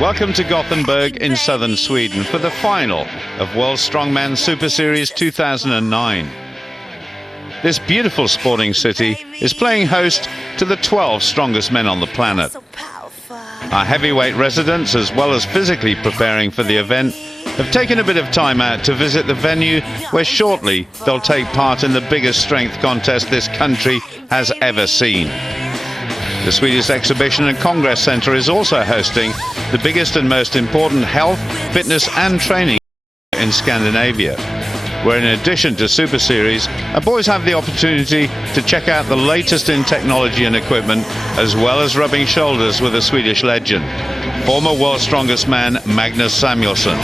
Welcome to Gothenberg in southern Sweden for the final of World Strongman Super Series 2009. This beautiful sporting city is playing host to the 12 strongest men on the planet. Our heavyweight residents, as well as physically preparing for the event, have taken a bit of time out to visit the venue where shortly they'll take part in the biggest strength contest this country has ever seen. The Swedish Exhibition and Congress Centre is also hosting the biggest and most important health, fitness and training in Scandinavia, where in addition to Super Series, our boys have the opportunity to check out the latest in technology and equipment, as well as rubbing shoulders with a Swedish legend, former World's Strongest Man Magnus Samuelsson.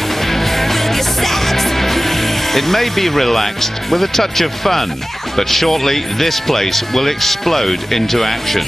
It may be relaxed with a touch of fun, but shortly this place will explode into action.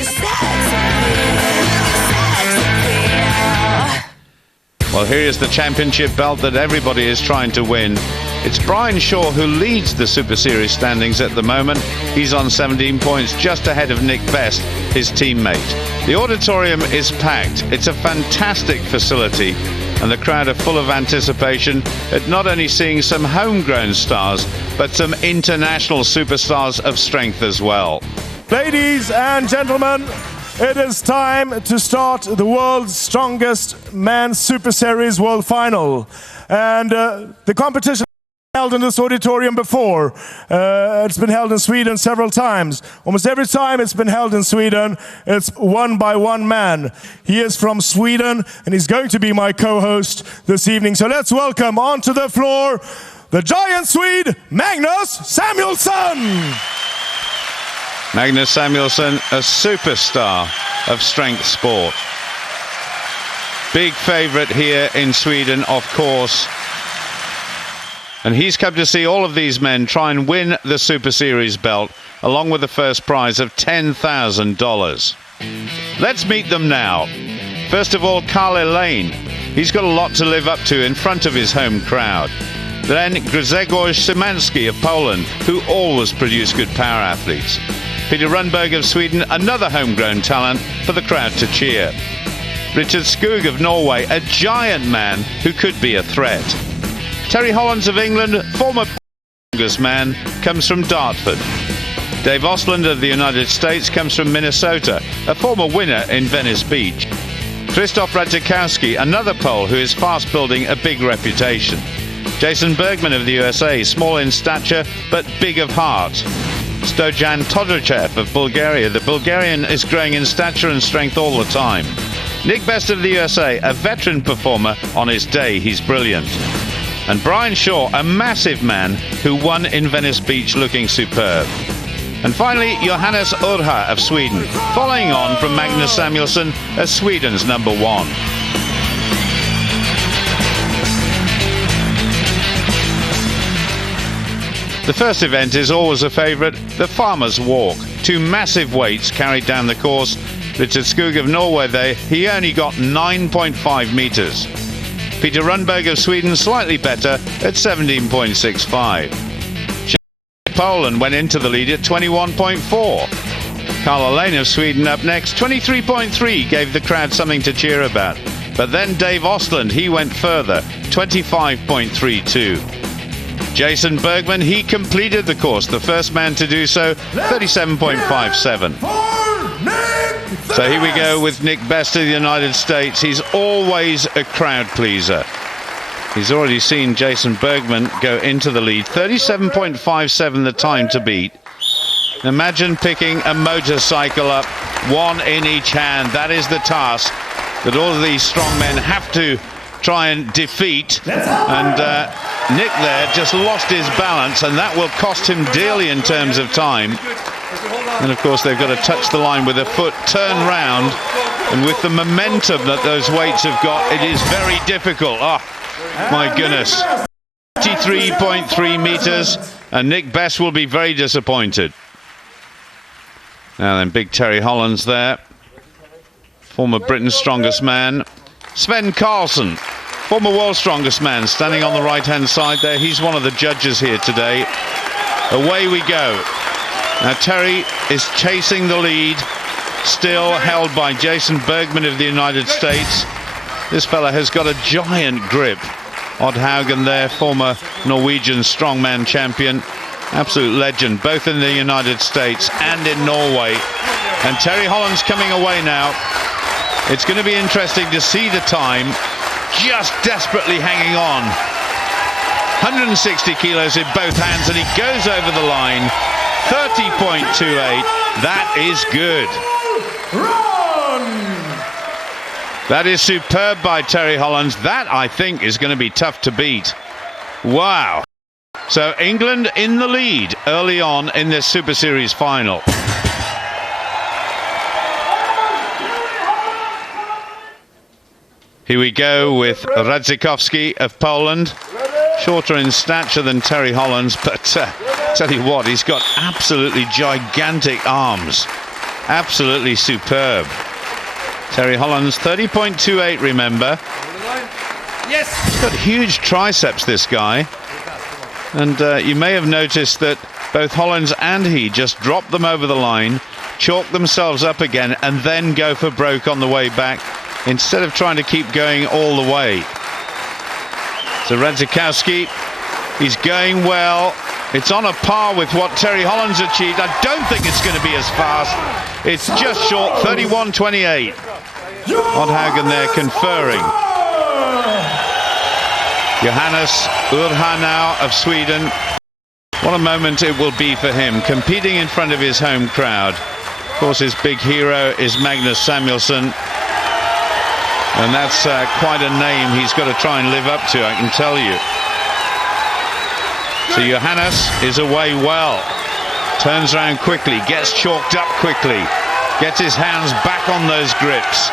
Well, here is the championship belt that everybody is trying to win. It's Brian Shaw who leads the Super Series standings at the moment. He's on 17 points, just ahead of Nick Best, his teammate. The auditorium is packed. It's a fantastic facility, and the crowd are full of anticipation at not only seeing some homegrown stars, but some international superstars of strength as well. Ladies and gentlemen, it is time to start the World's Strongest Man Super Series World Final. And the competition held in this auditorium before. It's been held in Sweden several times. Almost every time it's been held in Sweden, it's won by one man. He is from Sweden, and he's going to be my co-host this evening. So let's welcome onto the floor the giant Swede, Magnus Samuelsson. Magnus Samuelsson, a superstar of strength sport. Big favourite here in Sweden, of course. And he's come to see all of these men try and win the Super Series belt, along with the first prize of $10,000. Let's meet them now. First of all, Karl Elaine. He's got a lot to live up to in front of his home crowd. Then Grzegorz Szymanski of Poland, who always produce good power athletes. Peter Rundberg of Sweden, another homegrown talent for the crowd to cheer. Richard Skog of Norway, a giant man who could be a threat. Terry Hollands of England, former strongest man, comes from Dartford. Dave Ostland of the United States comes from Minnesota, a former winner in Venice Beach. Krzysztof Radzikowski, another Pole who is fast building a big reputation. Jason Bergman of the USA, small in stature but big of heart. Stojan Todorchev of Bulgaria, the Bulgarian is growing in stature and strength all the time. Nick Best of the USA, a veteran performer. On his day he's brilliant. And Brian Shaw, a massive man who won in Venice Beach looking superb. And finally, Johannes Urha of Sweden, following on from Magnus Samuelsson as Sweden's #1. The first event is always a favourite, the Farmer's Walk. Two massive weights carried down the course. Richard Skog of Norway, he only got 9.5 metres. Peter Rundberg of Sweden slightly better at 17.65. Poland went into the lead at 21.4. Karl Elaine of Sweden up next, 23.3, gave the crowd something to cheer about. But then Dave Ostland, he went further, 25.32. Jason Bergman, he completed the course, the first man to do so, 37.57. So here we go with Nick Best of the United States. He's always a crowd pleaser. He's already seen Jason Bergman go into the lead, 37.57 the time to beat. Imagine picking a motorcycle up, one in each hand. That is the task that all of these strong men have to try and defeat. And Nick there just lost his balance, and that will cost him dearly in terms of time. And of course they've got to touch the line with a foot, turn round, and with the momentum that those weights have got, it is very difficult. Oh my goodness, 53.3 meters, and Nick Best will be very disappointed. Now then, big Terry Hollands there, former Britain's strongest man. Sven Karlsson, former world's strongest man, standing on the right hand side there. He's one of the judges here today. Away we go. Now Terry is chasing the lead, still held by Jason Bergman of the United States. This fella has got a giant grip. Odd Haugen there, former Norwegian strongman champion. Absolute legend, both in the United States and in Norway. And Terry Holland's coming away now. It's going to be interesting to see the time. Just desperately hanging on. 160 kilos in both hands, and he goes over the line. 30.28. That is good. That is superb by Terry Holland. That, I think, is going to be tough to beat. Wow. So England in the lead early on in this Super Series final. Here we go with Radzikowski of Poland. Shorter in stature than Terry Holland, but tell you what, he's got absolutely gigantic arms. Absolutely superb. Terry Holland's 30.28, remember. Yes! He's got huge triceps, this guy. And you may have noticed that both Hollands and he just drop them over the line, chalk themselves up again, and then go for broke on the way back, instead of trying to keep going all the way. So Radzikowski, he's going well. It's on a par with what Terry Holland's achieved. I don't think it's going to be as fast. It's just short, 31.28. Odd Haugen there conferring. Johannes Urhanau of Sweden. What a moment it will be for him, competing in front of his home crowd. Of course, his big hero is Magnus Samuelsson. And that's quite a name he's got to try and live up to, I can tell you. So Johannes is away well. Turns around quickly, gets chalked up quickly. Gets his hands back on those grips.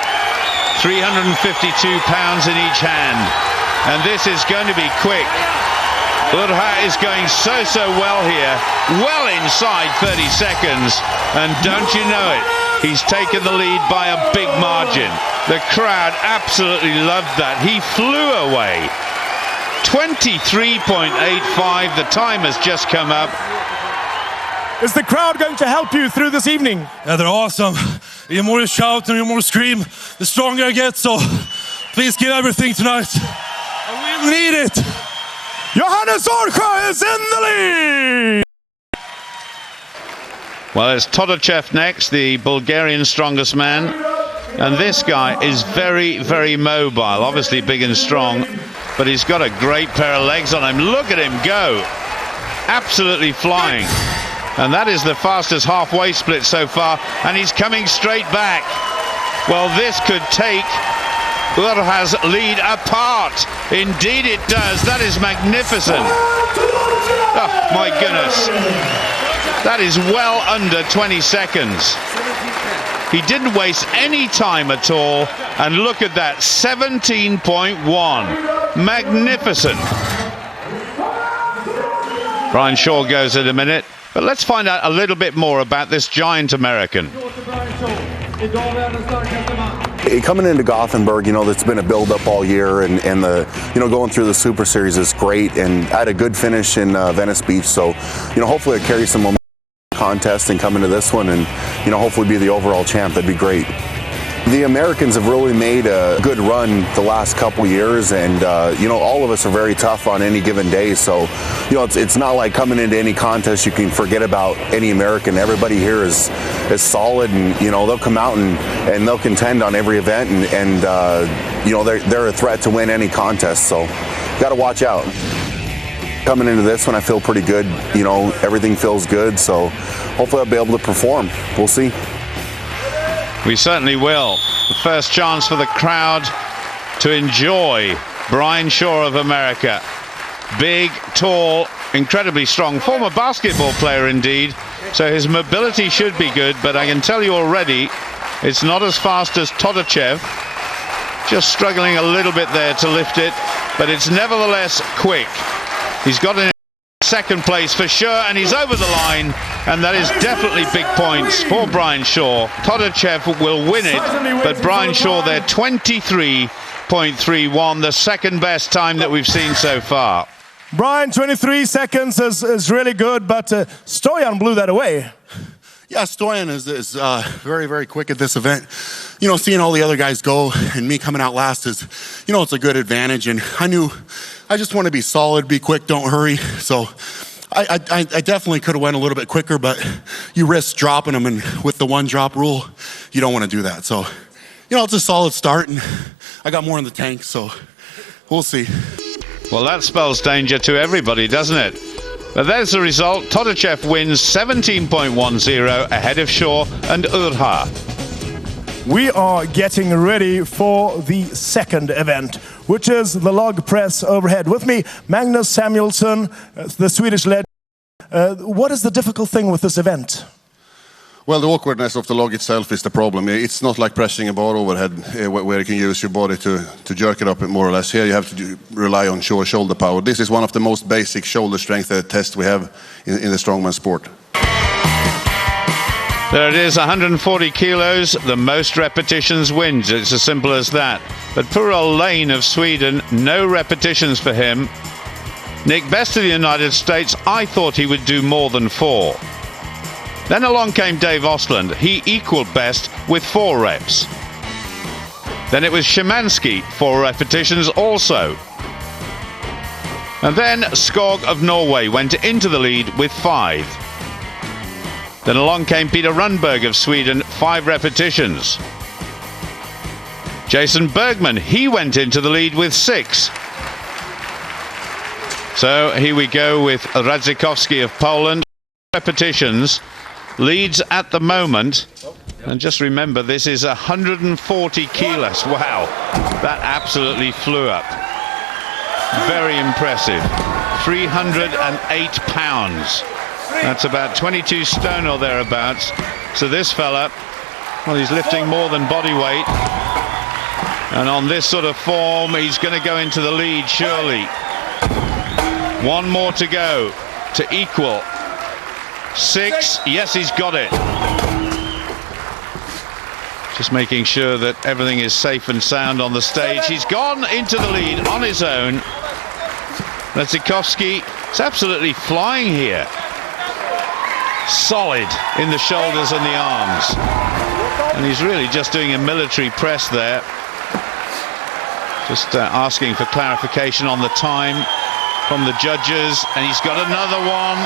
352 pounds in each hand. And this is going to be quick. Urha is going so well here. Well inside 30 seconds. And don't you know it, he's taken the lead by a big margin. The crowd absolutely loved that. He flew away. 23.85. The time has just come up. Is the crowd going to help you through this evening? Yeah, they're awesome. The more you shout and the more you scream, the stronger I get. So please give everything tonight. And we need it. Johannes Urha is in the lead. Well, it's Todorchev next, the Bulgarian strongest man. And this guy is very mobile, obviously big and strong, but he's got a great pair of legs on him. Look at him go. Absolutely flying. And that is the fastest halfway split so far, and he's coming straight back. Well, this could take Urha's lead apart. Indeed it does. That is magnificent. Oh, my goodness. That is well under 20 seconds. He didn't waste any time at all. And look at that, 17.1. Magnificent. Brian Shaw goes in a minute. But let's find out a little bit more about this giant American. Coming into Gothenberg, it's been a build-up all year, and the going through the Super Series is great, and I had a good finish in Venice Beach, so hopefully I carry some momentum contest and come into this one, and hopefully be the overall champ. That'd be great. The Americans have really made a good run the last couple years, and all of us are very tough on any given day. So it's not like coming into any contest you can forget about any American. Everybody here is solid, and they'll come out and they'll contend on every event, and they're a threat to win any contest. So got to watch out. Coming into this one, I feel pretty good. Everything feels good. So hopefully I'll be able to perform. We'll see. We certainly will. The first chance for the crowd to enjoy Brian Shaw of America. Big, tall, incredibly strong, former basketball player indeed. So his mobility should be good, but I can tell you already, it's not as fast as Todorchev. Just struggling a little bit there to lift it, but it's nevertheless quick. He's got an second place for sure, and he's over the line, and that is definitely big points for Brian Shaw. Todorchev will win it, but Brian Shaw there, 23.31, the second best time that we've seen so far. Brian, 23 seconds is really good, but Stoyan blew that away. Yeah, Stoyan is very, very quick at this event. You know, seeing all the other guys go and me coming out last is, you know, it's a good advantage. And I knew I just want to be solid, be quick, don't hurry. So I definitely could have went a little bit quicker, but you risk dropping them. And with the one drop rule, you don't want to do that. So, you know, it's a solid start and I got more in the tank. So we'll see. Well, that spells danger to everybody, doesn't it? But there's the result. Todachev wins 17.10 ahead of Shaw and Urha. We are getting ready for the second event, which is the log press overhead. With me, Magnus Samuelsson, the Swedish legend. What is the difficult thing with this event? Well, the awkwardness of the log itself is the problem. It's not like pressing a bar overhead where you can use your body to jerk it up more or less. Here you have to rely on shoulder power. This is one of the most basic shoulder strength tests we have in the strongman sport. There it is, 140 kilos, the most repetitions wins. It's as simple as that. But poor old Lane of Sweden, no repetitions for him. Nick Best of the United States, I thought he would do more than 4. Then along came Dave Osland. He equaled Best with 4 reps. Then it was Szymanski, 4 repetitions also. And then Skog of Norway went into the lead with 5. Then along came Peter Rundberg of Sweden, 5 repetitions. Jason Bergman, he went into the lead with 6. So here we go with Radzikowski of Poland, repetitions. Leads at the moment, and just remember this is 140 kilos. Wow, that absolutely flew up. Very impressive. 308 pounds. That's about 22 stone or thereabouts. So this fella, well, he's lifting more than body weight, and on this sort of form he's going to go into the lead surely. One more to go to equal. 6, yes, he's got it. Just making sure that everything is safe and sound on the stage. He's gone into the lead on his own. Radzikowski is absolutely flying here. Solid in the shoulders and the arms. And he's really just doing a military press there. Just asking for clarification on the time from the judges, and he's got another one.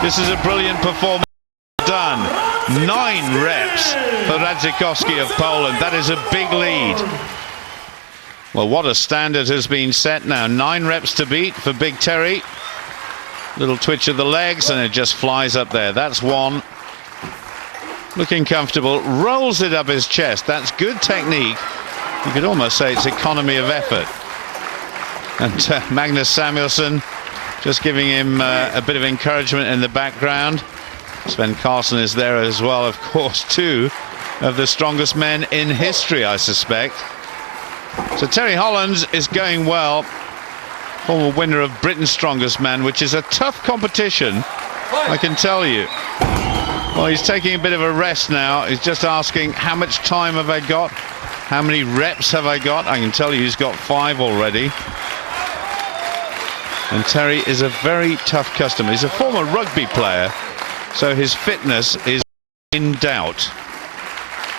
This is a brilliant performance done. 9 reps for Radzikowski of Poland. That is a big lead. Well, what a standard has been set now. 9 reps to beat for Big Terry. Little twitch of the legs and it just flies up there. That's 1. Looking comfortable, rolls it up his chest. That's good technique. You could almost say it's economy of effort. And Magnus Samuelsson just giving him a bit of encouragement in the background. Sven Carlson is there as well, of course, 2 of the strongest men in history, I suspect. So Terry Hollands is going well. Former winner of Britain's Strongest Man, which is a tough competition, I can tell you. Well, he's taking a bit of a rest now. He's just asking, how much time have I got? How many reps have I got? I can tell you he's got 5 already. And Terry is a very tough customer. He's a former rugby player, so his fitness is in doubt.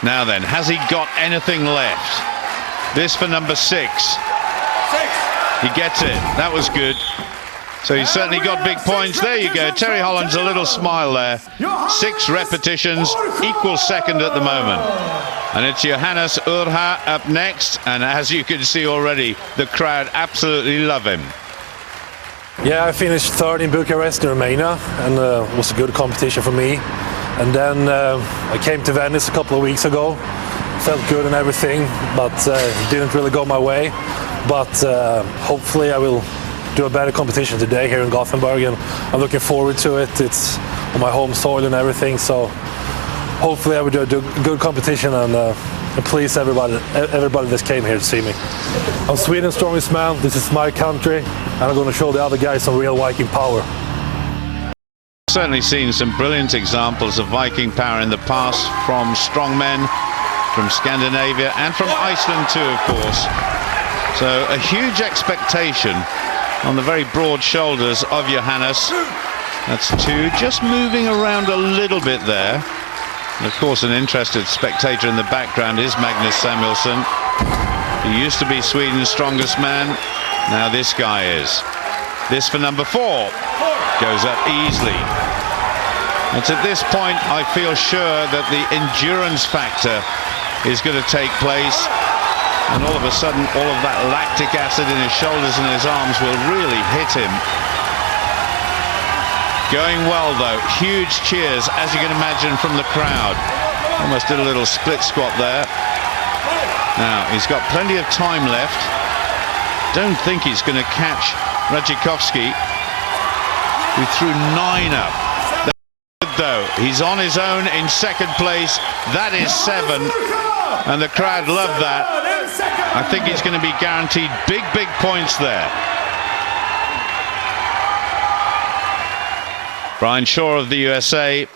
Now then, has he got anything left? This for number 6. He gets it. That was good. So he's certainly got big points. There you go. Terry Holland's a little smile there. 6 repetitions, equal second at the moment. And it's Johannes Urha up next. And as you can see already, the crowd absolutely love him. Yeah, I finished 3rd in Bucharest in Romania, and it was a good competition for me. And then I came to Venice a couple of weeks ago. Felt good and everything, but it didn't really go my way. But hopefully I will do a better competition today here in Gothenburg, and I'm looking forward to it. It's on my home soil and everything, so hopefully I will do a good competition and please everybody that came here to see me. I'm Sweden's strongest man. This is my country, and I'm going to show the other guys some real Viking power. Certainly seen some brilliant examples of Viking power in the past from strongmen from Scandinavia and from Iceland too, of course. So a huge expectation on the very broad shoulders of Johannes. That's 2, just moving around a little bit there. And of course, an interested spectator in the background is Magnus Samuelsson. He used to be Sweden's strongest man. Now this guy is. This for number 4. Goes up easily. It's at this point I feel sure that the endurance factor is going to take place. And all of a sudden, all of that lactic acid in his shoulders and his arms will really hit him. Going well, though. Huge cheers, as you can imagine, from the crowd. Almost did a little split squat there. Now, he's got plenty of time left. Don't think he's going to catch Radzikovski, who threw 9 up. Though he's on his own in second place. That is 7, and the crowd love that. I think he's going to be guaranteed big points there. Brian Shaw of the USA.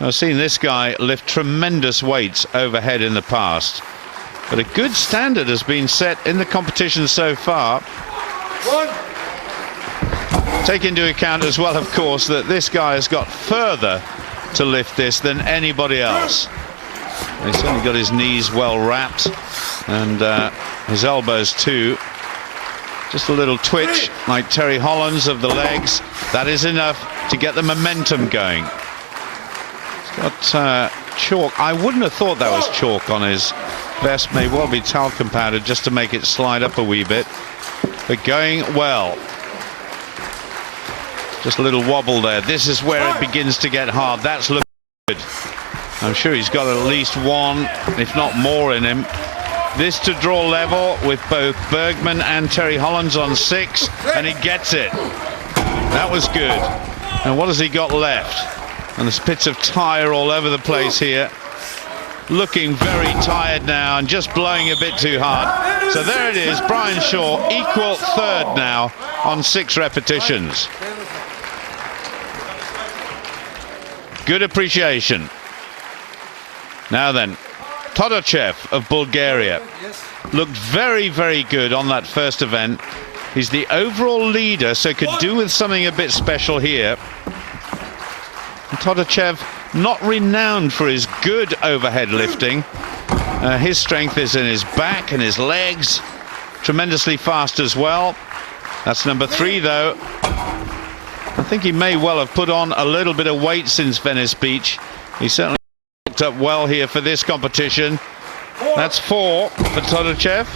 I've seen this guy lift tremendous weights overhead in the past, but a good standard has been set in the competition so far. Take into account as well, of course, that this guy has got further to lift this than anybody else. He's certainly got his knees well wrapped, and his elbows too. Just a little twitch like Terry Hollands of the legs. That is enough to get the momentum going. He's got chalk. I wouldn't have thought that was chalk on his vest. May well be talcum powder just to make it slide up a wee bit. But going well. Just a little wobble there. This is where it begins to get hard. That's looking good. I'm sure he's got at least 1, if not more, in him. This to draw level with both Bergman and Terry Hollands on 6, and he gets it. That was good. And what has he got left? And there's bits of tire all over the place here. Looking very tired now and just blowing a bit too hard. So there it is, Brian Shaw, equal 3rd now on 6 repetitions. Good appreciation. Now then, Todorcev of Bulgaria looked very good on that first event. He's the overall leader, so could do with something a bit special here. And Todorcev, not renowned for his good overhead lifting. His strength is in his back and his legs. Tremendously fast as well. That's number 3, though. I think he may well have put on a little bit of weight since Venice Beach. He certainly looked up well here for this competition. That's 4 for Todorcev.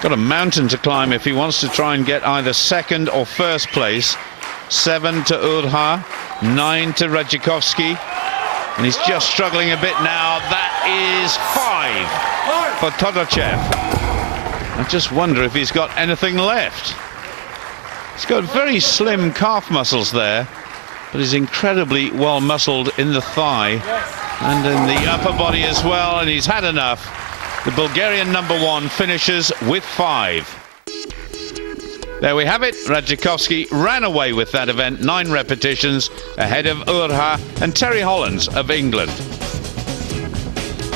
Got a mountain to climb if he wants to try and get either 2nd or 1st place. 7 to Urha, 9 to Radzikovski, and he's just struggling a bit now. That is 5 for Todorcev. I just wonder if he's got anything left. He's got very slim calf muscles there, but he's incredibly well muscled in the thigh and in the upper body as well, and he's had enough. The Bulgarian number 1 finishes with 5. There we have it. Radzikovski ran away with that event, 9 repetitions ahead of Urha and Terry Hollands of England.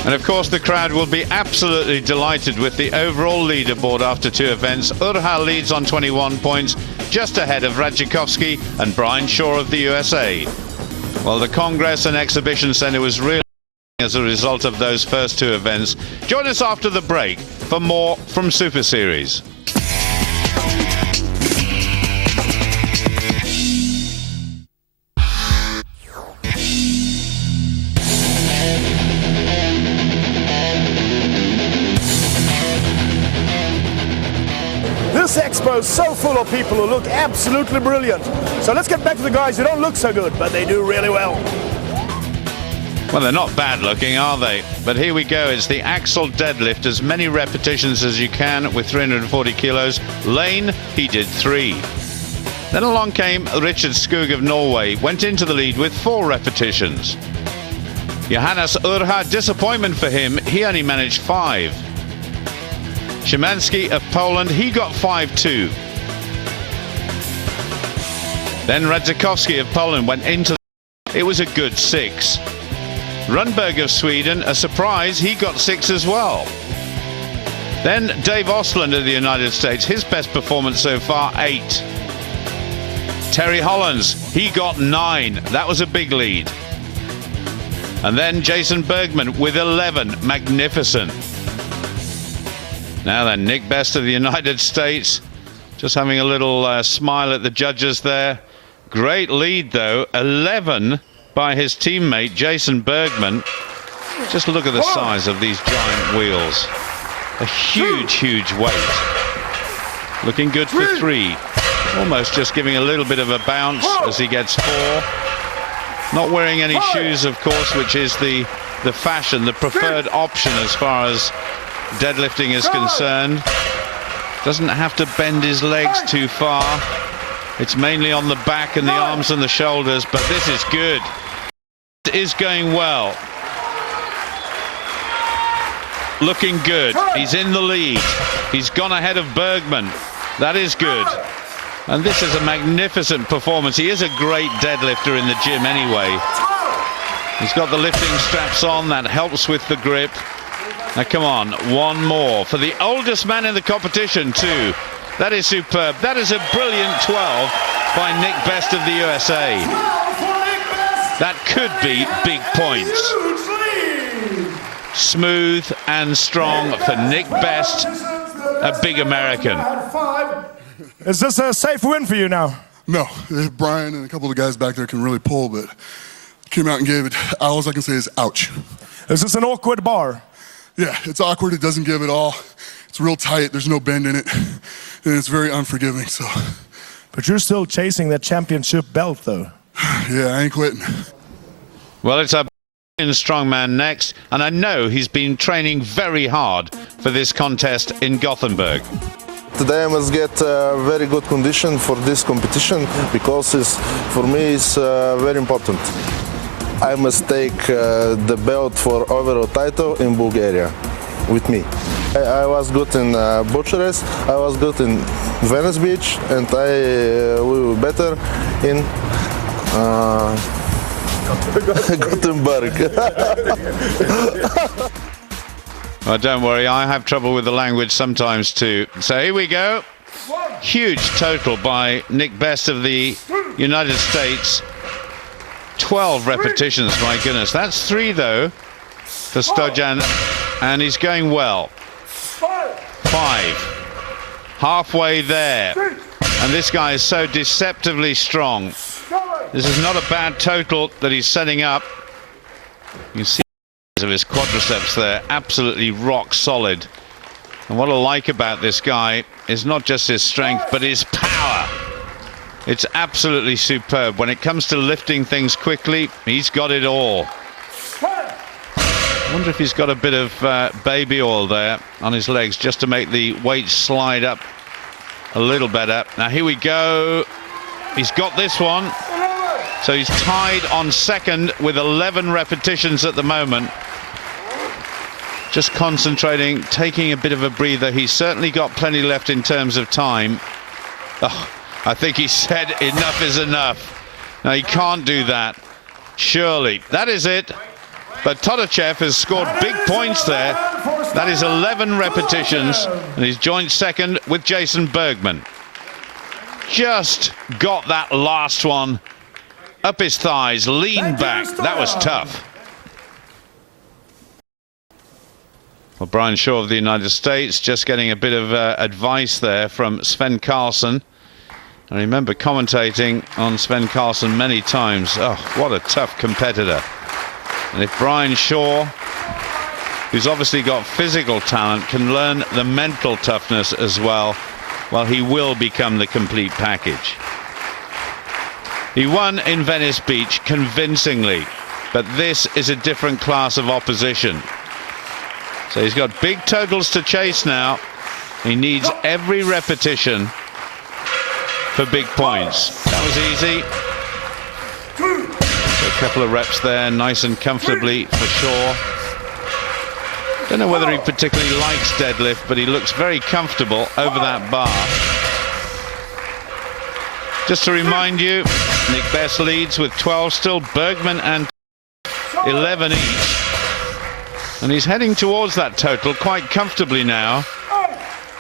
And of course the crowd will be absolutely delighted with the overall leaderboard after 2 events. Urha leads on 21 points, just ahead of Radzikovski and Brian Shaw of the USA. Well, the Congress and Exhibition Centre was really as a result of those first 2 events. Join us after the break for more from Super Series. This expo is so full of people who look absolutely brilliant. So let's get back to the guys who don't look so good, but they do really well. Well, they're not bad looking, are they? But here we go. It's the axle deadlift, as many repetitions as you can with 340 kilos. Lane, he did 3. Then along came Richard Skog of Norway, went into the lead with 4 repetitions. Johannes Urha, disappointment for him. He only managed 5. Szymanski of Poland, he got 5 too. Then Radzikovski of Poland went into the... It was a good 6. Rundberg of Sweden, a surprise, he got 6 as well. Then Dave Osland of the United States, his best performance so far, 8. Terry Hollands, he got 9. That was a big lead. And then Jason Bergman with 11. Magnificent. Now then, Nick Best of the United States, just having a little smile at the judges there. Great lead, though. 11 by his teammate, Jason Bergman. Just look at the size of these giant wheels. A huge, huge weight. Looking good for 3. Almost just giving a little bit of a bounce as he gets 4. Not wearing any shoes, of course, which is the fashion, the preferred option as far as deadlifting is concerned. Doesn't have to bend his legs too far. It's mainly on the back and the arms and the shoulders, but this is good. It is going well. Looking good. He's in the lead. He's gone ahead of Bergman. That is good. And this is a magnificent performance. He is a great deadlifter in the gym anyway. He's got the lifting straps on. That helps with the grip. Now, come on. One more for the oldest man in the competition, too. That is superb. That is a brilliant 12 by Nick Best of the USA. That could be big points. Smooth and strong for Nick Best, a big American. Is this a safe win for you now? No, Brian and a couple of the guys back there can really pull, but came out and gave it. All I can say is ouch. Is this an awkward bar? Yeah, it's awkward. It doesn't give it all. It's real tight. There's no bend in it, and it's very unforgiving. So, but you're still chasing that championship belt, though. Yeah, I ain't quitting. Well, it's a in Strongman next, and I know he's been training very hard for this contest in Gothenburg. Today I must get very good condition for this competition because for me it's very important. I must take the belt for overall title in Bulgaria with me. I was good in Bucharest, I was good in Venice Beach, and I will be better in Gothenburg. Well, don't worry, I have trouble with the language sometimes too. So here we go. Huge total by Nick Best of the United States. 12 repetitions, my goodness. That's 3, though, for Stojan, and he's going well. 5. Halfway there. And this guy is so deceptively strong. This is not a bad total that he's setting up. You see of his quadriceps there, absolutely rock solid. And what I like about this guy is not just his strength, but his power. It's absolutely superb. When it comes to lifting things quickly, he's got it all. I wonder if he's got a bit of baby oil there on his legs just to make the weight slide up a little better. Now here we go. He's got this one. So he's tied on second with 11 repetitions at the moment. Just concentrating, taking a bit of a breather. He's certainly got plenty left in terms of time. Oh, I think he said enough is enough. Now he can't do that. Surely. That is it. But Todachev has scored big points there. That is 11 repetitions. And he's joint second with Jason Bergman. Just got that last one up his thighs, leaned back. That was tough. Well, Brian Shaw of the United States just getting a bit of advice there from Sven Karlsson. I remember commentating on Sven Karlsson many times. Oh, what a tough competitor. And if Brian Shaw, who's obviously got physical talent, can learn the mental toughness as well, well, he will become the complete package. He won in Venice Beach convincingly, but this is a different class of opposition. So he's got big totals to chase now. He needs every repetition for big points. That was easy. So a couple of reps there, nice and comfortably for Shaw. Don't know whether he particularly likes deadlift, but he looks very comfortable over that bar. Just to remind you, Nick Best leads with 12 still, Bergman and 11 each. And he's heading towards that total quite comfortably now.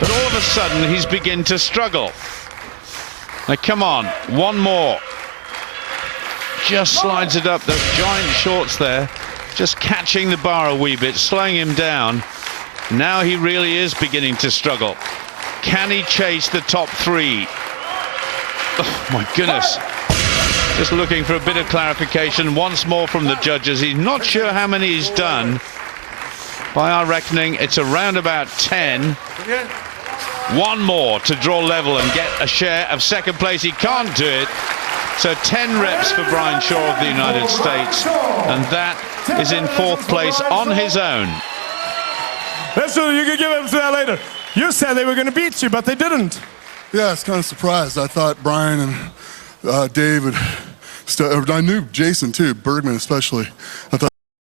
But all of a sudden, he's begun to struggle. Now, come on, one more. Just slides it up, those giant shorts there. just catching the bar a wee bit, slowing him down. Now he really is beginning to struggle. Can he chase the top three? Oh my goodness. Just looking for a bit of clarification once more from the judges. He's not sure how many he's done. By our reckoning, it's around about 10. One more to draw level and get a share of second place. He can't do it. So 10 reps for Brian Shaw of the United States. And that is in fourth place on his own. That's true. You can give him to that later. You said they were going to beat you, but they didn't. Yeah, I was kind of surprised. I thought Brian and Dave I knew Jason too, Bergman especially. I thought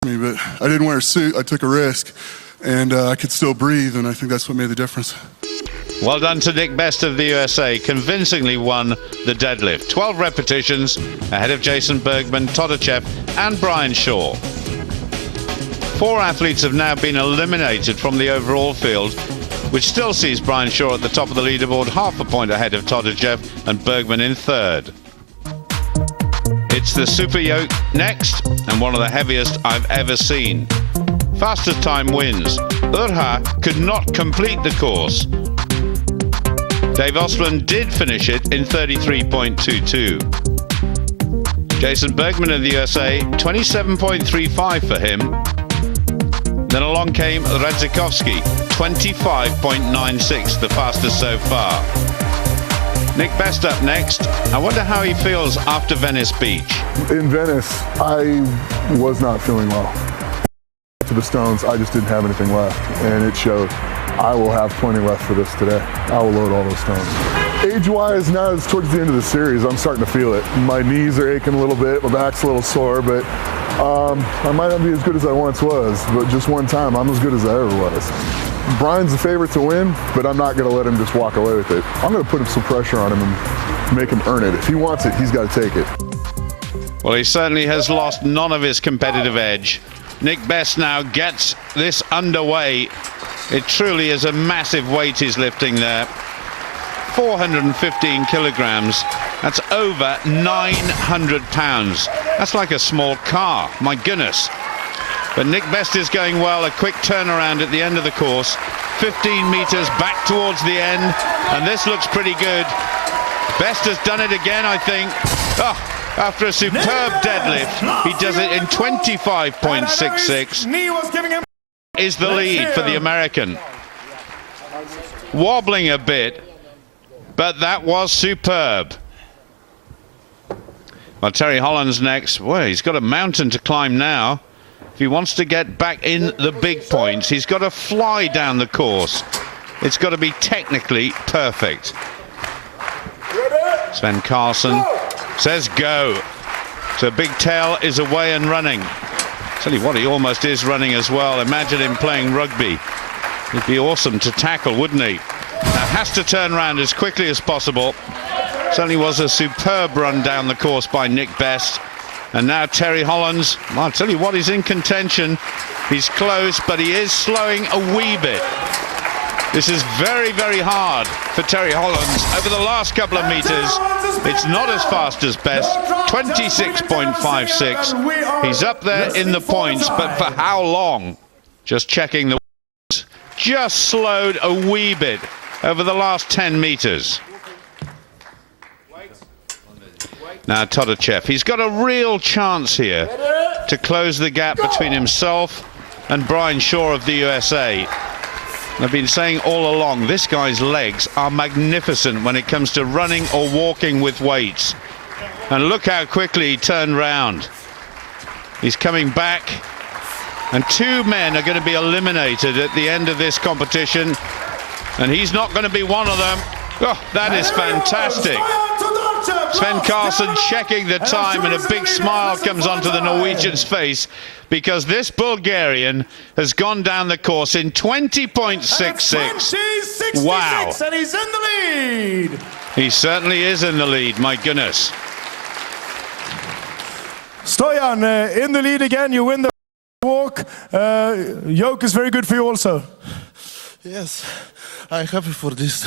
me, but I didn't wear a suit. I took a risk, and I could still breathe, and I think that's what made the difference. Well done to Nick Best of the USA. Convincingly won the deadlift. 12 repetitions ahead of Jason Bergman, Todorchev and Brian Shaw. 4 athletes have now been eliminated from the overall field, which still sees Brian Shaw at the top of the leaderboard, half a point ahead of Todorchev and Bergman in third. It's the super yoke next, and one of the heaviest I've ever seen. Fastest time wins. Urha could not complete the course. Dave Osland did finish it in 33.22. Jason Bergman of the USA, 27.35 for him. Then along came Radzikovsky, 25.96, the fastest so far. Nick Best up next. I wonder how he feels after Venice Beach. In Venice, I was not feeling well. To the stones, I just didn't have anything left, and it showed. I will have plenty left for this today. I will load all those stones. Age-wise, now it's towards the end of the series, I'm starting to feel it. My knees are aching a little bit, my back's a little sore, but I might not be as good as I once was, but just one time, I'm as good as I ever was. Brian's the favorite to win, but I'm not going to let him just walk away with it. I'm going to put some pressure on him and make him earn it. If he wants it, he's got to take it. Well, he certainly has lost none of his competitive edge. Nick Best now gets this underway. It truly is a massive weight he's lifting there. 415 kilograms. That's over 900 pounds. That's like a small car. My goodness. But Nick Best is going well. A quick turnaround at the end of the course. 15 meters back towards the end. And this looks pretty good. Best has done it again, I think. Oh, after a superb deadlift, he does it in 25.66. Is the lead for the American. Wobbling a bit, but that was superb. Well, Terry Holland's next. Well, he's got a mountain to climb now. If he wants to get back in the big points, he's got to fly down the course. It's got to be technically perfect. Sven Carlsen says go. So Big Tail is away and running. Tell you what, he almost is running as well. Imagine him playing rugby. It'd be awesome to tackle, wouldn't he? Now has to turn around as quickly as possible. Certainly was a superb run down the course by Nick Best. And now Terry Hollands, well, I'll tell you what, he's in contention. He's close, but he is slowing a wee bit. This is very, very hard for Terry Hollands. Over the last couple of meters, it's not as fast as Best. 26.56. He's up there in the points, but for how long? Just checking the just slowed a wee bit over the last 10 meters. Now Todorchev, he's got a real chance here to close the gap between himself and Brian Shaw of the USA. I've been saying all along, this guy's legs are magnificent when it comes to running or walking with weights. And look how quickly he turned round. He's coming back. And 2 men are going to be eliminated at the end of this competition. And he's not going to be one of them. Oh, that is fantastic. Sven Carlsen checking the time, and a big smile comes onto the Norwegian's face, because this Bulgarian has gone down the course in 20.66. Wow. And he's in the lead. He certainly is in the lead, my goodness. Stoyan, in the lead again, you win the walk. Yoke is very good for you also. Yes, I'm happy for this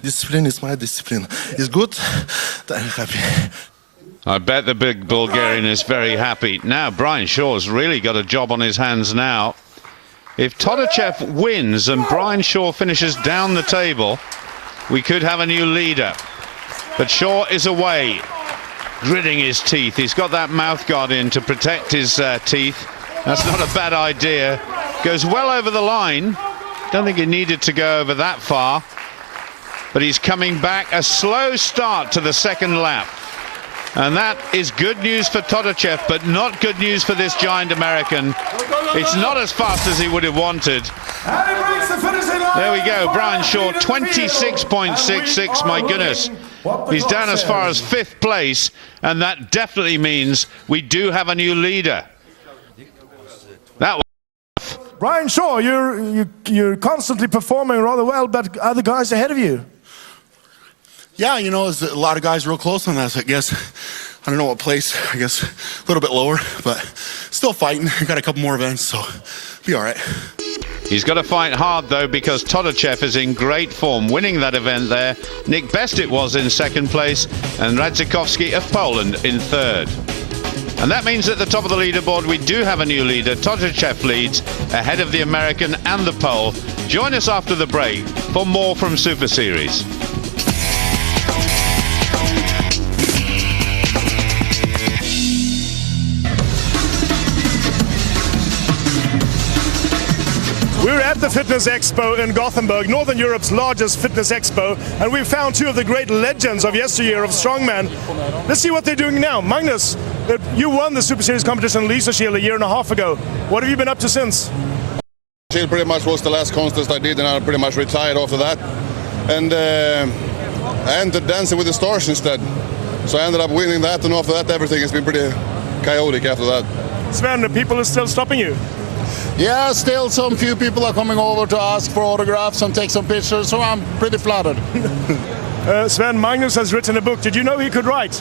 discipline. It's my discipline. It's good. I'm happy. I bet the big Bulgarian is very happy. Now, Brian Shaw's really got a job on his hands now. If Todorchev wins and Brian Shaw finishes down the table, we could have a new leader. But Shaw is away, gritting his teeth. He's got that mouth guard in to protect his teeth. That's not a bad idea. Goes well over the line. Don't think he needed to go over that far. But he's coming back. A slow start to the second lap. And that is good news for Todorchev, but not good news for this giant American. It's not as fast as he would have wanted. There we go, Brian Shaw, 26.66, my goodness. He's down as far as 5th place, and that definitely means we do have a new leader. That was Brian Shaw, you're constantly performing rather well, but other guys ahead of you. Yeah, you know, there's a lot of guys real close on that, I guess. I don't know what place, I guess a little bit lower, but still fighting. I got a couple more events, so be all right. He's got to fight hard, though, because Todorchev is in great form, winning that event there. Nick Best it was in 2nd place, and Radzikowski of Poland in 3rd. And that means at the top of the leaderboard, we do have a new leader. Todorchev leads ahead of the American and the Pole. Join us after the break for more from Super Series. We're at the Fitness Expo in Gothenburg, Northern Europe's largest fitness expo, and we found two of the great legends of yesteryear of Strongman. Let's see what they're doing now. Magnus, you won the Super Series competition in Lysekil a year and a half ago. What have you been up to since? Lysekil pretty much was the last contest I did, and I pretty much retired after that. And I entered Dancing with the Stars instead. So I ended up winning that, and after that everything has been pretty chaotic after that. Sven, the people are still stopping you. Yeah, still some few people are coming over to ask for autographs and take some pictures, so I'm pretty flattered. Sven, Magnus has written a book. Did you know he could write?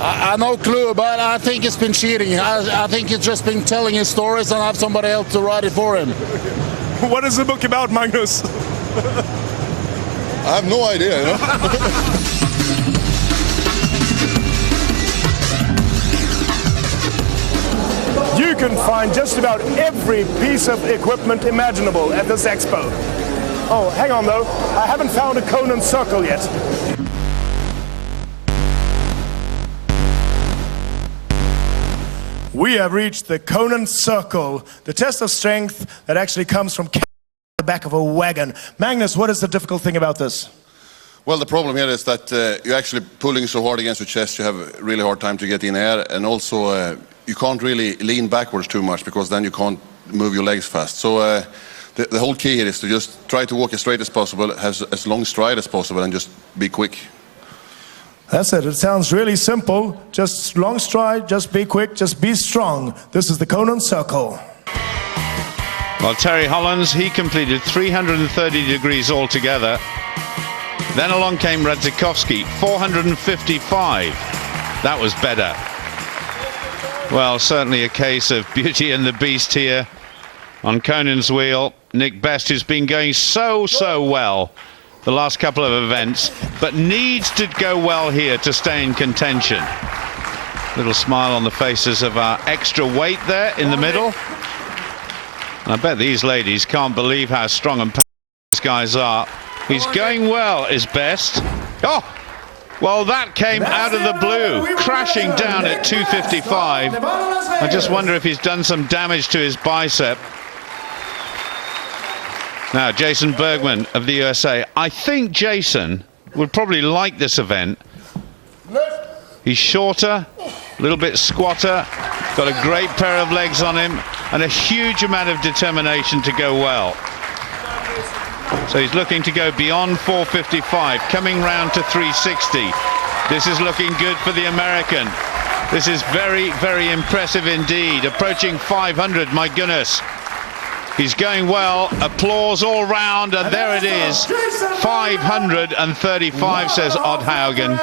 I no clue, but I think it's been cheating. I think he's just been telling his stories and have somebody else to write it for him. What is the book about, Magnus? I have no idea, you know? You can find just about every piece of equipment imaginable at this expo. Oh, hang on though, I haven't found a Conan circle yet. We have reached the Conan circle, the test of strength that actually comes from the back of a wagon. Magnus, what is the difficult thing about this? Well, the problem here is that you're actually pulling so hard against your chest, you have a really hard time to get in air, and also you can't really lean backwards too much because then you can't move your legs fast. So the whole key here is to just try to walk as straight as possible, have as long stride as possible, and just be quick. That's it. It sounds really simple. Just long stride, just be quick, just be strong. This is the Conan Circle. Well, Terry Hollands, he completed 330 degrees altogether. Then along came Radzikowski, 455. That was better. Well, certainly a case of Beauty and the Beast here on Conan's wheel. Nick Best, who's been going so well the last couple of events, but needs to go well here to stay in contention. Little smile on the faces of our extra weight there in the middle. And I bet these ladies can't believe how strong and powerful these guys are. He's going well, is Best. Oh! Well, that came out of the blue, crashing down at 255. I just wonder if he's done some damage to his bicep. Now, Jason Bergman of the USA. I think Jason would probably like this event. He's shorter, a little bit squatter, got a great pair of legs on him, and a huge amount of determination to go well. So he's looking to go beyond 455, coming round to 360. This is looking good for the American. This is very impressive indeed. Approaching 500, my goodness. He's going well. Applause all round, and there it is. 535, says Oddhaugen.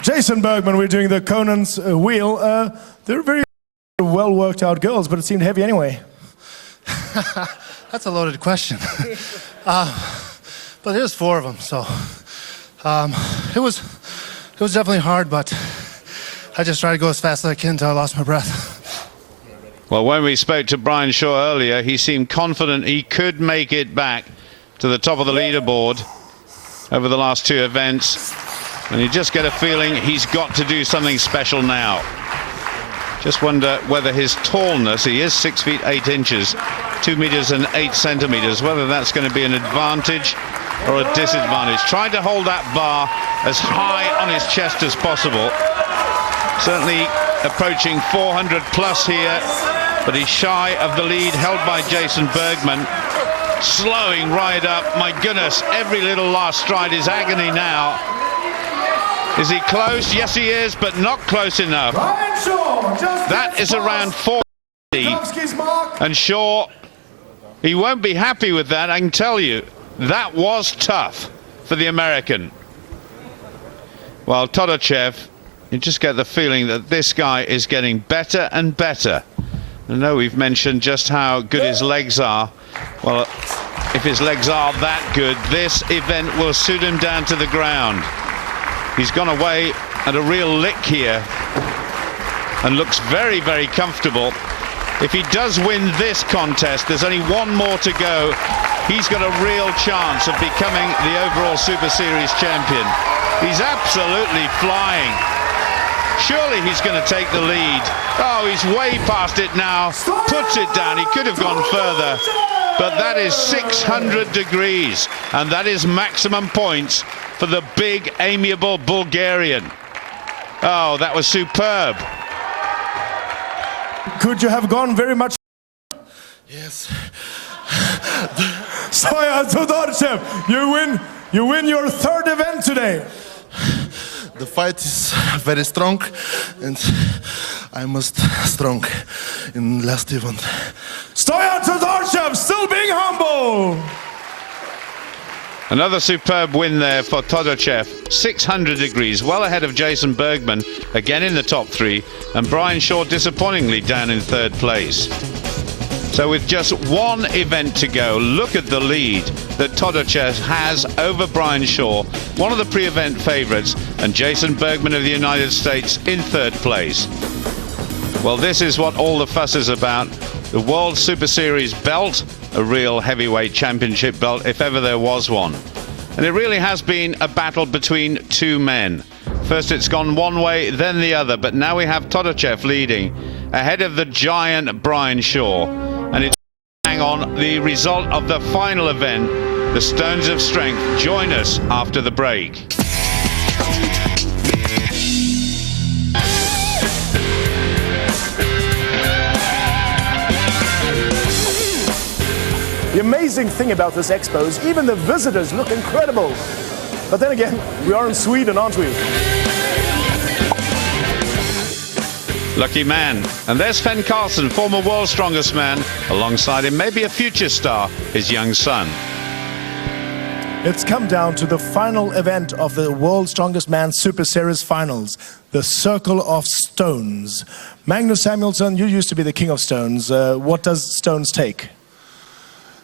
Jason Bergman, we're doing the Conan's wheel. They're very well worked out girls, but it seemed heavy anyway. That's a loaded question. But there's 4 of them, so It was definitely hard, but I just tried to go as fast as I can until I lost my breath. Well, when we spoke to Brian Shaw earlier, he seemed confident he could make it back to the top of the leaderboard over the last two events. And you just get a feeling he's got to do something special now. Just wonder whether his tallness, he is 6 feet 8 inches, 2 meters and 8 centimeters, whether that's going to be an advantage or a disadvantage. Trying to hold that bar as high on his chest as possible. Certainly approaching 400 plus here, but he's shy of the lead held by Jason Bergman. Slowing right up. My goodness, every little last stride is agony now. Is he close? Yes, he is, but not close enough. That is around 40. And Shaw, he won't be happy with that, I can tell you. That was tough for the American. While Todochev, you just get the feeling that this guy is getting better and better. I know we've mentioned just how good his legs are. Well, if his legs are that good, this event will suit him down to the ground. He's gone away at a real lick here and looks very, very comfortable. If he does win this contest, there's only one more to go. He's got a real chance of becoming the overall Super Series champion. He's absolutely flying. Surely he's going to take the lead. Oh, he's way past it now. Puts it down. He could have gone further. But that is 600 degrees. And that is maximum points for the big, amiable Bulgarian. Oh, that was superb. Could you have gone very much? Yes. Stoyan Todorchev, you win your third event today. The fight is very strong, and I must strong in last event. Stoyan Todorchev still being humble. Another superb win there for Todochev. 600 degrees, well ahead of Jason Bergman, again in the top three, and Brian Shaw disappointingly down in third place. So with just one event to go, look at the lead that Todochev has over Brian Shaw, one of the pre-event favourites, and Jason Bergman of the United States in third place. Well, this is what all the fuss is about. The World Super Series belt, a real heavyweight championship belt, if ever there was one. And it really has been a battle between two men. First it's gone one way, then the other, but now we have Todochev leading, ahead of the giant Brian Shaw. And it's hang on the result of the final event, the Stones of Strength. Join us after the break. The amazing thing about this expo is even the visitors look incredible. But then again, we are in Sweden, aren't we? Lucky man. And there's Fenn Carlson, former world's strongest man. Alongside him, maybe a future star, his young son. It's come down to the final event of the World's Strongest Man Super Series finals, the Circle of Stones. Magnus Samuelsson, you used to be the king of stones. What does stones take?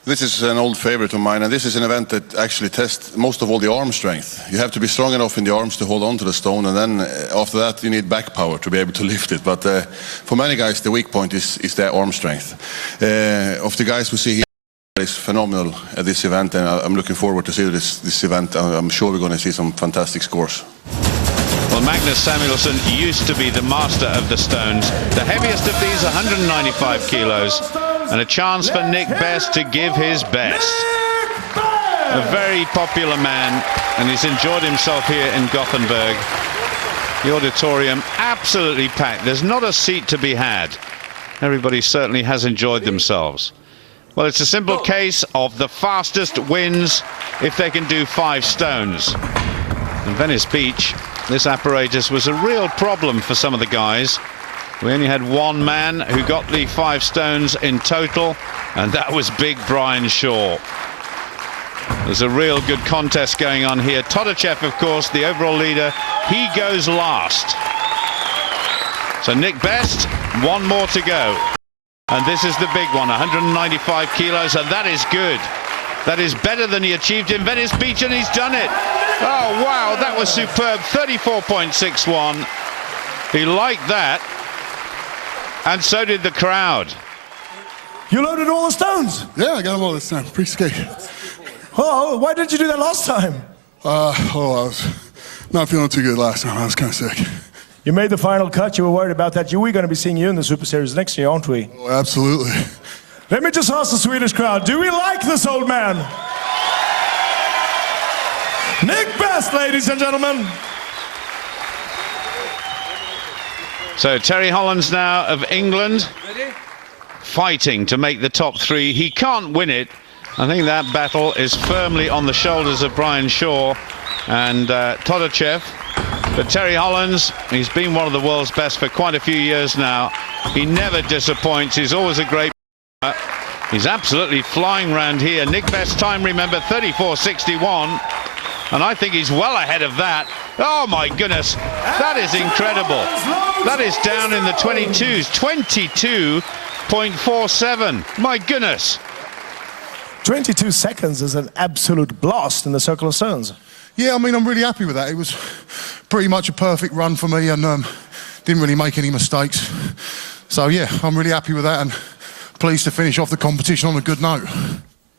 This is an old favorite of mine, and this is an event that actually tests most of all the arm strength. You have to be strong enough in the arms to hold on to the stone, and then after that you need back power to be able to lift it. But for many guys the weak point is their arm strength. Of the guys we see here is phenomenal at this event, and I'm looking forward to see this event. I'm sure we're going to see some fantastic scores. Well, Magnus Samuelsson used to be the master of the stones. The heaviest of these, 195 kilos. And a chance for Nick Best to give his best. A very popular man, and he's enjoyed himself here in Gothenberg. The auditorium absolutely packed. There's not a seat to be had. Everybody certainly has enjoyed themselves. Well, it's a simple case of the fastest wins if they can do 5 stones. In Venice Beach, this apparatus was a real problem for some of the guys. We only had one man who got the 5 stones in total, and that was big Brian Shaw. There's a real good contest going on here. Todochev, of course, the overall leader, he goes last. So Nick Best, one more to go. And this is the big one, 195 kilos, and that is good. That is better than he achieved in Venice Beach, and he's done it. Oh, wow, that was superb. 34.61. He liked that. And so did the crowd. You loaded all the stones? Yeah, I got them all this time. Pretty skate. Oh, why didn't you do that last time? I was not feeling too good last time. I was kind of sick. You made the final cut. You were worried about that. We're going to be seeing you in the Super Series next year, aren't we? Oh, absolutely. Let me just ask the Swedish crowd, do we like this old man? Nick Best, ladies and gentlemen. So Terry Hollands now of England, fighting to make the top three. He can't win it. I think that battle is firmly on the shoulders of Brian Shaw and Todorchev. But Terry Hollands, he's been one of the world's best for quite a few years now. He never disappoints. He's always a great. He's absolutely flying round here. Nick Best's time, remember, 34.61. And I think he's well ahead of that. Oh, my goodness. That is incredible. That is down in the 22s. 22.47. My goodness. 22 seconds is an absolute blast in the Circle of Stones. Yeah, I mean, I'm really happy with that. It was pretty much a perfect run for me and didn't really make any mistakes. So, yeah, I'm really happy with that and pleased to finish off the competition on a good note.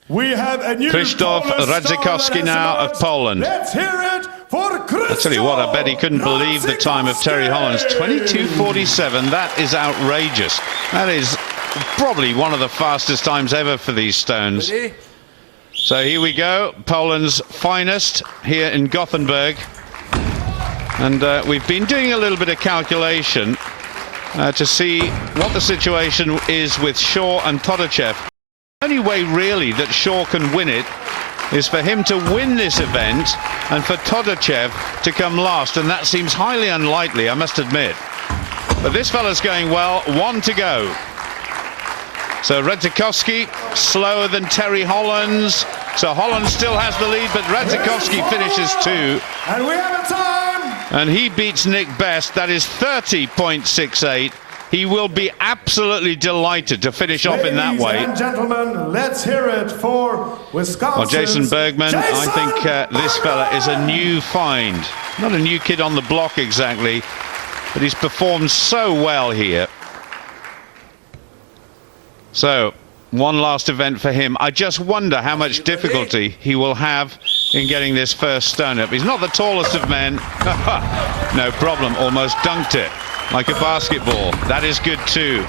We have a new Krzysztof Radzikowski now of Poland. Let's hear it for Krzysztof. I tell you what, I bet he couldn't believe the time of Terry Hollands. 22.47, that is outrageous. That is probably one of the fastest times ever for these stones. So here we go, Poland's finest here in Gothenburg. And we've been doing a little bit of calculation to see what the situation is with Shaw and Todorchev. The only way really that Shaw can win it is for him to win this event and for Todorchev to come last, and that seems highly unlikely, I must admit. But this fella's going well. 1 to go. So Radzikowski slower than Terry Hollands. So Hollands still has the lead, but Radzikowski finishes 2. And we have a time. And he beats Nick Best. That is 30.68. He will be absolutely delighted to finish off in that way. Ladies and gentlemen, let's hear it for Wisconsin. Well, Jason Bergman, I think this fella is a new find. Not a new kid on the block exactly, but he's performed so well here. So, one last event for him. I just wonder how much difficulty he will have in getting this first stone up. He's not the tallest of men. No problem, almost dunked it. Like a basketball. That is good too.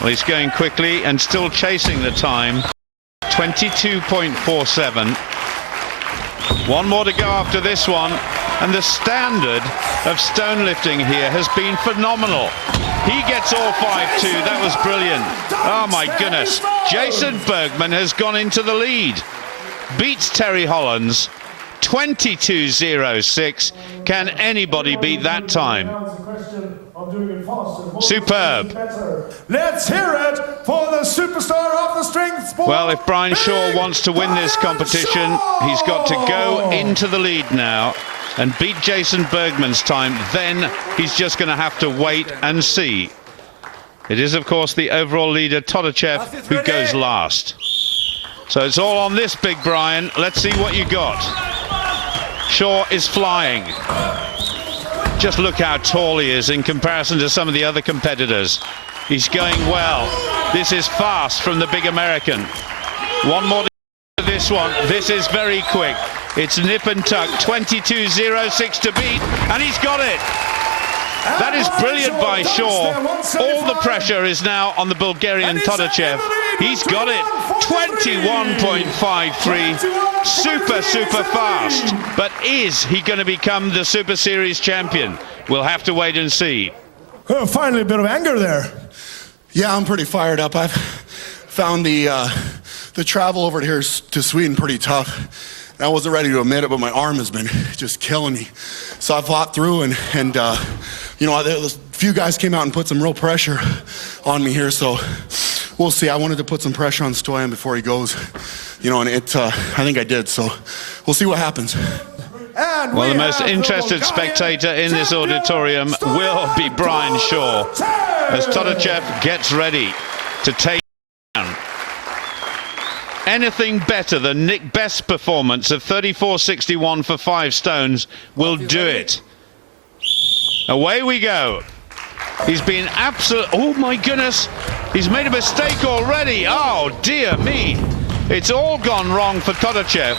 Well, he's going quickly and still chasing the time. 22.47. One more to go after this one. And the standard of stone lifting here has been phenomenal. He gets all 5 too. That was brilliant. Oh my goodness. Jason Bergman has gone into the lead. Beats Terry Hollands. 22.06. Can anybody beat that time? Superb. Let's hear it for the superstar of the strength sport. Well, if Brian Shaw wants to win this competition, he's got to go into the lead now and beat Jason Bergman's time. Then he's just going to have to wait and see. It is, of course, the overall leader, Todorchev, who goes last. So it's all on this, Big Brian. Let's see what you got. Shaw is flying. Just look how tall he is in comparison to some of the other competitors. He's going well. This is fast from the big American. One more to this one. This is very quick. It's nip and tuck. 22.06 to beat, and he's got it. That is brilliant by Shaw. All the pressure is now on the Bulgarian Todorchev. He's got it. 21.53. Super fast. But is he going to become the Super Series champion? We'll have to wait and see. Oh, finally a bit of anger there. Yeah, I'm pretty fired up. I've found the travel over here to Sweden pretty tough. I wasn't ready to admit it, but my arm has been just killing me. So I fought through, and you know, a few guys came out and put some real pressure on me here. So we'll see. I wanted to put some pressure on Stoyan before he goes, you know, and I think I did. So we'll see what happens. Well, the most interested spectator in this auditorium will be Brian Shaw as Todorchev gets ready to take down anything better than Nick Best's performance of 34.61 for 5 stones will do it. Away we go. He's been absolute. Oh my goodness, he's made a mistake already. Oh dear me, it's all gone wrong for Todachev.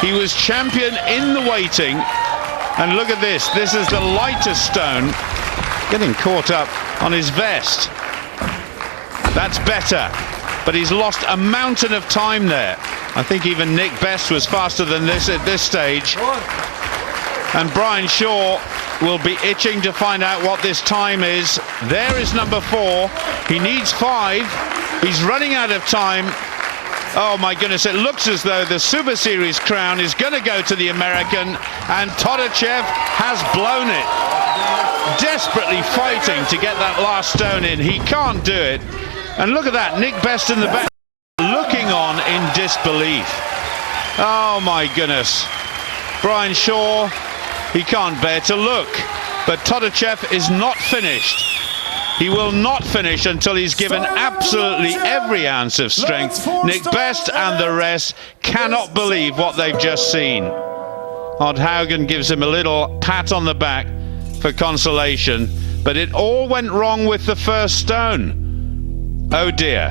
He was champion in the waiting, and look at this. This is the lightest stone, getting caught up on his vest. That's better, but he's lost a mountain of time there. I think even Nick Best was faster than this at this stage. And Brian Shaw will be itching to find out what this time is. There is number 4. He needs 5. He's running out of time. Oh my goodness, it looks as though the Super Series crown is going to go to the American, and Todachev has blown it. Desperately fighting to get that last stone in. He can't do it. And look at that, Nick Best in the back, looking on in disbelief. Oh my goodness. Brian Shaw, he can't bear to look. But Todachev is not finished. He will not finish until he's given absolutely every ounce of strength. Nick Best and the rest cannot believe what they've just seen. Odd Haugen gives him a little pat on the back for consolation, but it all went wrong with the first stone. Oh dear.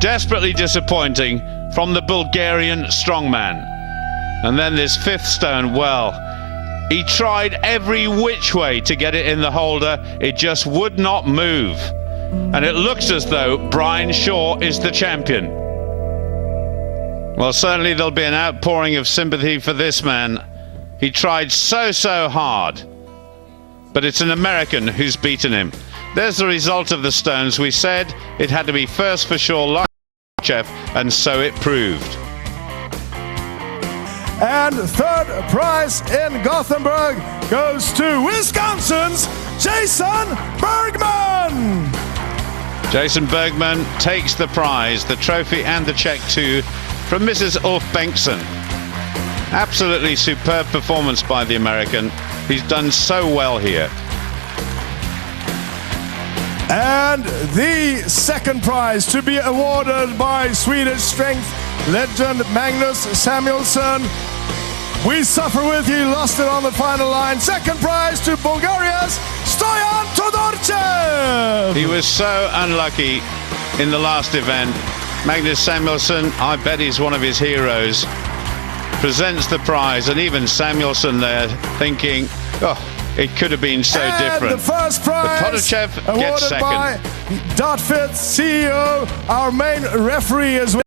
Desperately disappointing from the Bulgarian strongman. And then this 5th stone, well, he tried every which way to get it in the holder. It just would not move. And it looks as though Brian Shaw is the champion. Well, certainly there'll be an outpouring of sympathy for this man. He tried so hard. But it's an American who's beaten him. There's the result of the stones. We said it had to be first for Shaw, last for Todachev, and so it proved. And 3rd prize in Gothenburg goes to Wisconsin's Jason Bergman. Jason Bergman takes the prize, the trophy and the check too, from Mrs. Ulf Bengtsson. Absolutely superb performance by the American. He's done so well here. And the 2nd prize to be awarded by Swedish strength legend Magnus Samuelsson. We suffer with you, lost it on the final line. 2nd prize to Bulgaria's Stoyan Todorchev. He was so unlucky in the last event. Magnus Samuelsson, I bet he's one of his heroes, presents the prize, and even Samuelsson there thinking, oh, it could have been so different. The 1st prize but Todachev gets 2nd. By Dotfit's CEO, our main referee as well.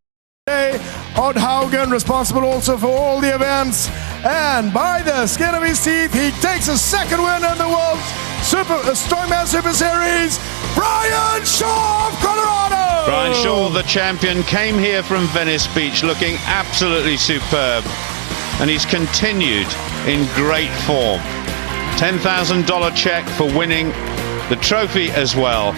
Odd Haugen, responsible also for all the events, and by the skin of his teeth, he takes a 2nd win in the World Strongman Super Series. Brian Shaw of Colorado. Brian Shaw, the champion, came here from Venice Beach looking absolutely superb, and he's continued in great form. $10,000 check for winning the trophy as well.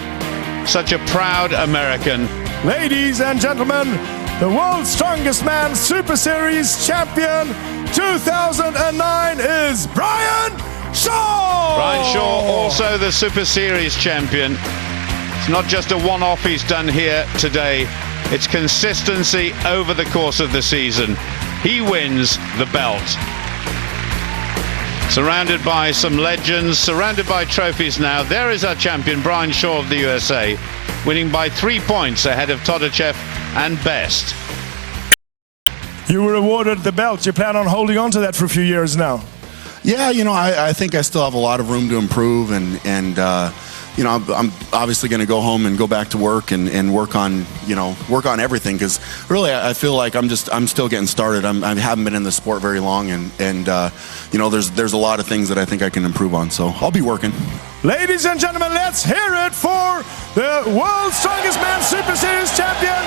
Such a proud American. Ladies and gentlemen, the World's Strongest Man Super Series champion 2009 is Brian Shaw! Brian Shaw, also the Super Series champion. It's not just a one-off he's done here today. It's consistency over the course of the season. He wins the belt. Surrounded by some legends, surrounded by trophies now. There is our champion, Brian Shaw of the USA, winning by 3 points ahead of Todachev and Best. You were awarded the belt. You plan on holding on to that for a few years now? Yeah, you know, I think I still have a lot of room to improve, and you know, I'm obviously going to go home and go back to work and work on, you know, work on everything, because really I feel like I'm still getting started. I haven't been in the sport very long, and you know, there's a lot of things that I think I can improve on, so I'll be working. Ladies and gentlemen, let's hear it for the World's Strongest Man Super Series champion